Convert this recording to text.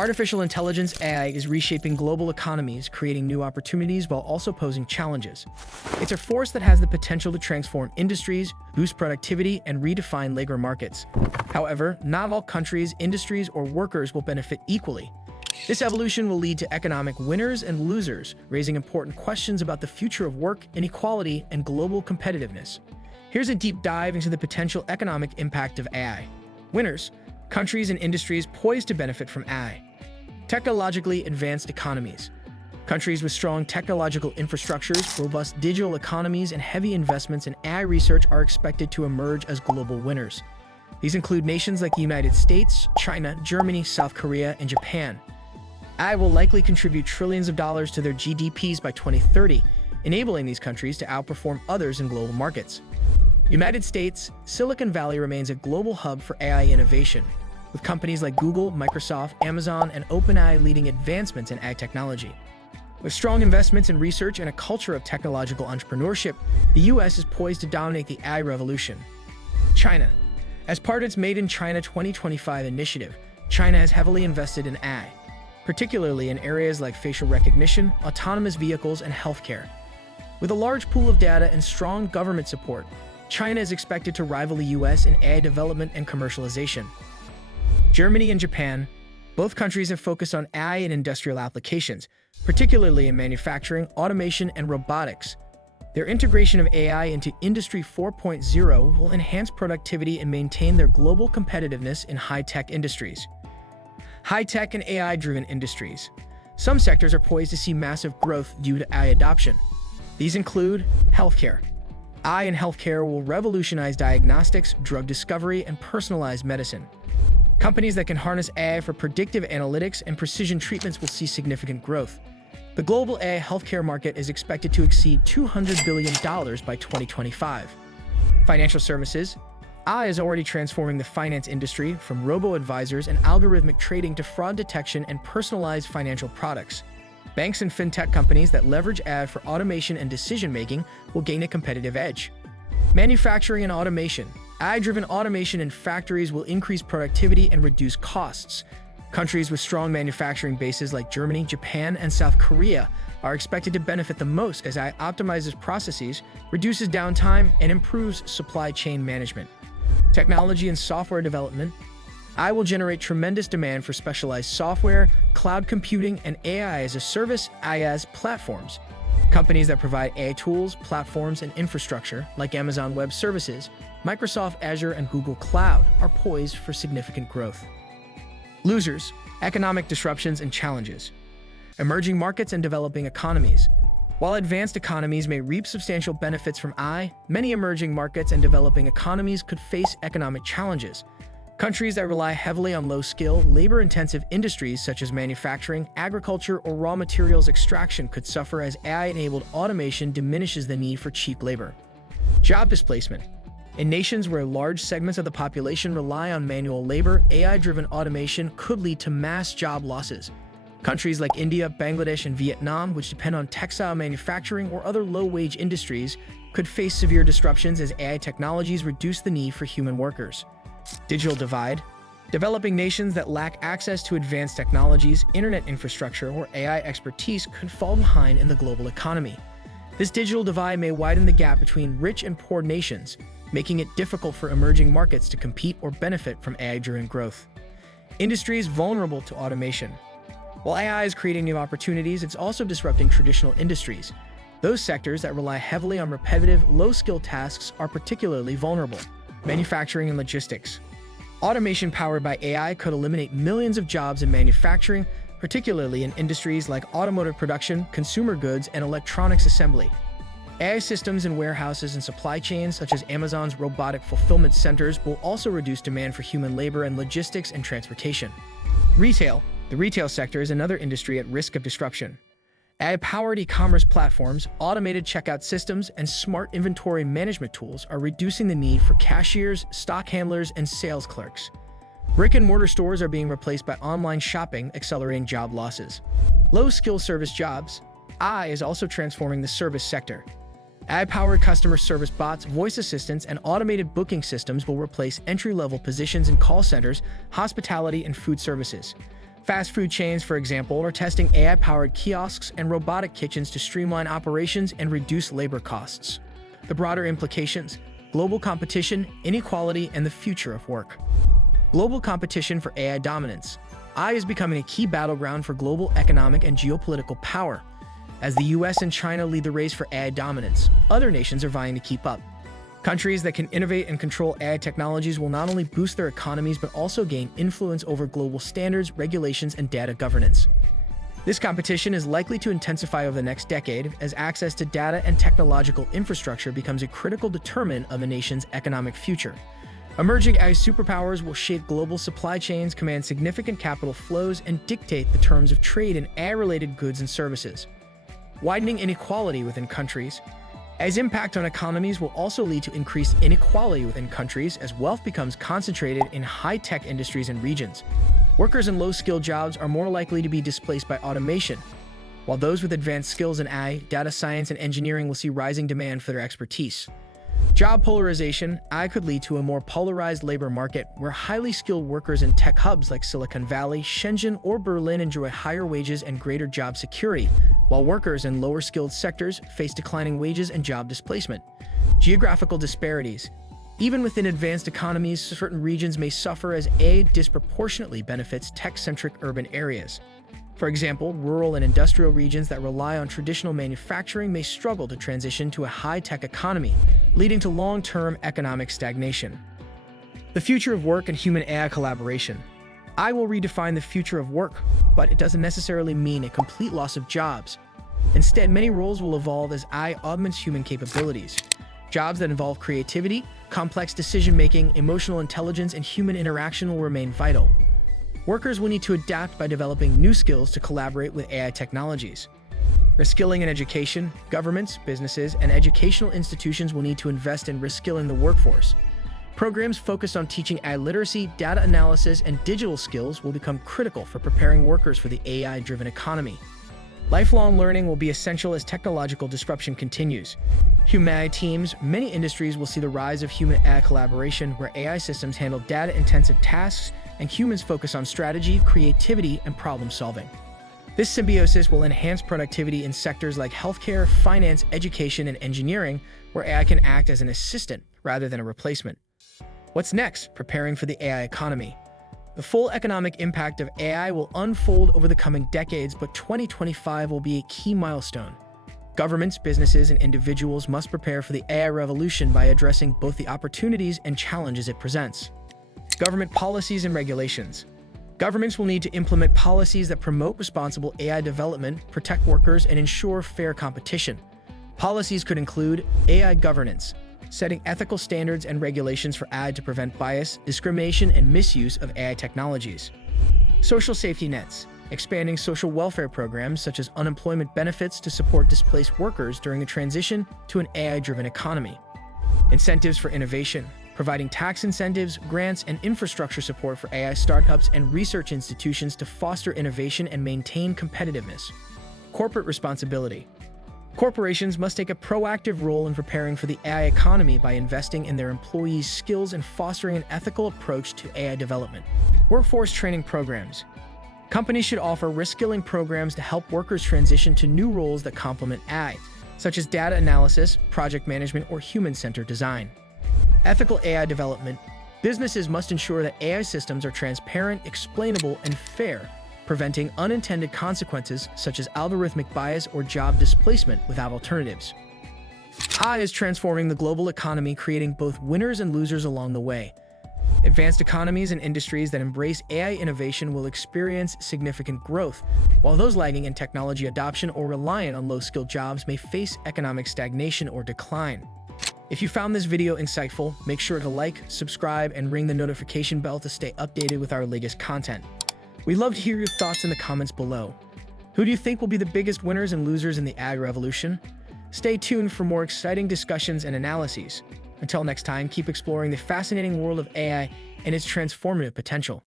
Artificial intelligence (AI) is reshaping global economies, creating new opportunities while also posing challenges. It's a force that has the potential to transform industries, boost productivity, and redefine labor markets. However, not all countries, industries, or workers will benefit equally. This evolution will lead to economic winners and losers, raising important questions about the future of work, inequality, and global competitiveness. Here's a deep dive into the potential economic impact of AI. Winners: countries and industries poised to benefit from AI. Technologically advanced economies. Countries with strong technological infrastructures, robust digital economies, and heavy investments in AI research are expected to emerge as global winners. These include nations like the United States, China, Germany, South Korea, and Japan. AI will likely contribute trillions of dollars to their GDPs by 2030, enabling these countries to outperform others in global markets. United States, Silicon Valley remains a global hub for AI innovation, with companies like Google, Microsoft, Amazon, and OpenAI leading advancements in AI technology. With strong investments in research and a culture of technological entrepreneurship, the U.S. is poised to dominate the AI revolution. China. As part of its Made in China 2025 initiative, China has heavily invested in AI, particularly in areas like facial recognition, autonomous vehicles, and healthcare. With a large pool of data and strong government support, China is expected to rival the U.S. in AI development and commercialization. Germany and Japan. Both countries have focused on AI in industrial applications, particularly in manufacturing, automation, and robotics. Their integration of AI into Industry 4.0 will enhance productivity and maintain their global competitiveness in high-tech industries. High-tech and AI-driven industries. Some sectors are poised to see massive growth due to AI adoption. These include healthcare. AI in healthcare will revolutionize diagnostics, drug discovery, and personalized medicine. Companies that can harness AI for predictive analytics and precision treatments will see significant growth. The global AI healthcare market is expected to exceed $200 billion by 2025. Financial services. AI is already transforming the finance industry, from robo-advisors and algorithmic trading to fraud detection and personalized financial products. Banks and fintech companies that leverage AI for automation and decision-making will gain a competitive edge. Manufacturing and automation. AI-driven automation in factories will increase productivity and reduce costs. Countries with strong manufacturing bases like Germany, Japan, and South Korea are expected to benefit the most as AI optimizes processes, reduces downtime, and improves supply chain management. Technology and software development. AI will generate tremendous demand for specialized software, cloud computing, and AI as a service (IaaS) platforms. Companies that provide AI tools, platforms, and infrastructure, like Amazon Web Services, Microsoft Azure, and Google Cloud, are poised for significant growth. Losers: economic disruptions and challenges. Emerging markets and developing economies. While advanced economies may reap substantial benefits from AI, many emerging markets and developing economies could face economic challenges. Countries that rely heavily on low-skill, labor-intensive industries such as manufacturing, agriculture, or raw materials extraction could suffer as AI-enabled automation diminishes the need for cheap labor. Job displacement. In nations where large segments of the population rely on manual labor, AI-driven automation could lead to mass job losses. Countries like India, Bangladesh, and Vietnam, which depend on textile manufacturing or other low-wage industries, could face severe disruptions as AI technologies reduce the need for human workers. Digital divide. Developing nations that lack access to advanced technologies, internet infrastructure, or AI expertise could fall behind in the global economy. This digital divide may widen the gap between rich and poor nations, making it difficult for emerging markets to compete or benefit from AI-driven growth. Industries vulnerable to automation. While AI is creating new opportunities, it's also disrupting traditional industries. Those sectors that rely heavily on repetitive, low-skill tasks are particularly vulnerable. Manufacturing and logistics. Automation powered by AI could eliminate millions of jobs in manufacturing, particularly in industries like automotive production, consumer goods, and electronics assembly. AI systems in warehouses and supply chains, such as Amazon's robotic fulfillment centers, will also reduce demand for human labor in logistics and transportation. Retail. The retail sector is another industry at risk of disruption. AI-powered e-commerce platforms, automated checkout systems, and smart inventory management tools are reducing the need for cashiers, stock handlers, and sales clerks. Brick-and-mortar stores are being replaced by online shopping, accelerating job losses. Low-skill service jobs. AI is also transforming the service sector. AI-powered customer service bots, voice assistants, and automated booking systems will replace entry-level positions in call centers, hospitality, and food services. Fast food chains, for example, are testing AI-powered kiosks and robotic kitchens to streamline operations and reduce labor costs. The broader implications: global competition, inequality, and the future of work. Global competition for AI dominance. AI is becoming a key battleground for global economic and geopolitical power. As the US and China lead the race for AI dominance, other nations are vying to keep up. Countries that can innovate and control AI technologies will not only boost their economies but also gain influence over global standards, regulations, and data governance. This competition is likely to intensify over the next decade as access to data and technological infrastructure becomes a critical determinant of a nation's economic future. Emerging AI superpowers will shape global supply chains, command significant capital flows, and dictate the terms of trade in AI-related goods and services. Widening inequality within countries. AI's impact on economies will also lead to increased inequality within countries as wealth becomes concentrated in high-tech industries and regions. Workers in low-skilled jobs are more likely to be displaced by automation, while those with advanced skills in AI, data science, and engineering will see rising demand for their expertise. Job polarization. AI could lead to a more polarized labor market where highly skilled workers in tech hubs like Silicon Valley, Shenzhen, or Berlin enjoy higher wages and greater job security, while workers in lower skilled sectors face declining wages and job displacement. Geographical disparities. Even within advanced economies, certain regions may suffer as AI disproportionately benefits tech-centric urban areas. For example, rural and industrial regions that rely on traditional manufacturing may struggle to transition to a high-tech economy, leading to long-term economic stagnation. The future of work and human-AI collaboration. AI will redefine the future of work, but it doesn't necessarily mean a complete loss of jobs. Instead, many roles will evolve as AI augments human capabilities. Jobs that involve creativity, complex decision-making, emotional intelligence, and human interaction will remain vital. Workers will need to adapt by developing new skills to collaborate with AI technologies. Reskilling in education. Governments, businesses, and educational institutions will need to invest in reskilling the workforce. Programs focused on teaching AI literacy, data analysis, and digital skills will become critical for preparing workers for the AI-driven economy. Lifelong learning will be essential as technological disruption continues. Human-AI teams. Many industries will see the rise of human-AI collaboration, where AI systems handle data-intensive tasks and humans focus on strategy, creativity, and problem-solving. This symbiosis will enhance productivity in sectors like healthcare, finance, education, and engineering, where AI can act as an assistant rather than a replacement. What's next? Preparing for the AI economy. The full economic impact of AI will unfold over the coming decades, but 2025 will be a key milestone. Governments, businesses, and individuals must prepare for the AI revolution by addressing both the opportunities and challenges it presents. Government policies and regulations. Governments will need to implement policies that promote responsible AI development, protect workers, and ensure fair competition. Policies could include AI governance, setting ethical standards and regulations for AI to prevent bias, discrimination, and misuse of AI technologies. Social safety nets, expanding social welfare programs such as unemployment benefits to support displaced workers during the transition to an AI-driven economy. Incentives for innovation, providing tax incentives, grants, and infrastructure support for AI startups and research institutions to foster innovation and maintain competitiveness. Corporate responsibility. Corporations must take a proactive role in preparing for the AI economy by investing in their employees' skills and fostering an ethical approach to AI development. Workforce training programs. Companies should offer reskilling programs to help workers transition to new roles that complement AI, such as data analysis, project management, or human-centered design. Ethical AI development. Businesses must ensure that AI systems are transparent, explainable, and fair, preventing unintended consequences such as algorithmic bias or job displacement without alternatives. AI is transforming the global economy, creating both winners and losers along the way. Advanced economies and industries that embrace AI innovation will experience significant growth, while those lagging in technology adoption or reliant on low-skilled jobs may face economic stagnation or decline. If you found this video insightful, make sure to like, subscribe, and ring the notification bell to stay updated with our latest content. We'd love to hear your thoughts in the comments below. Who do you think will be the biggest winners and losers in the AI revolution? Stay tuned for more exciting discussions and analyses. Until next time, keep exploring the fascinating world of AI and its transformative potential.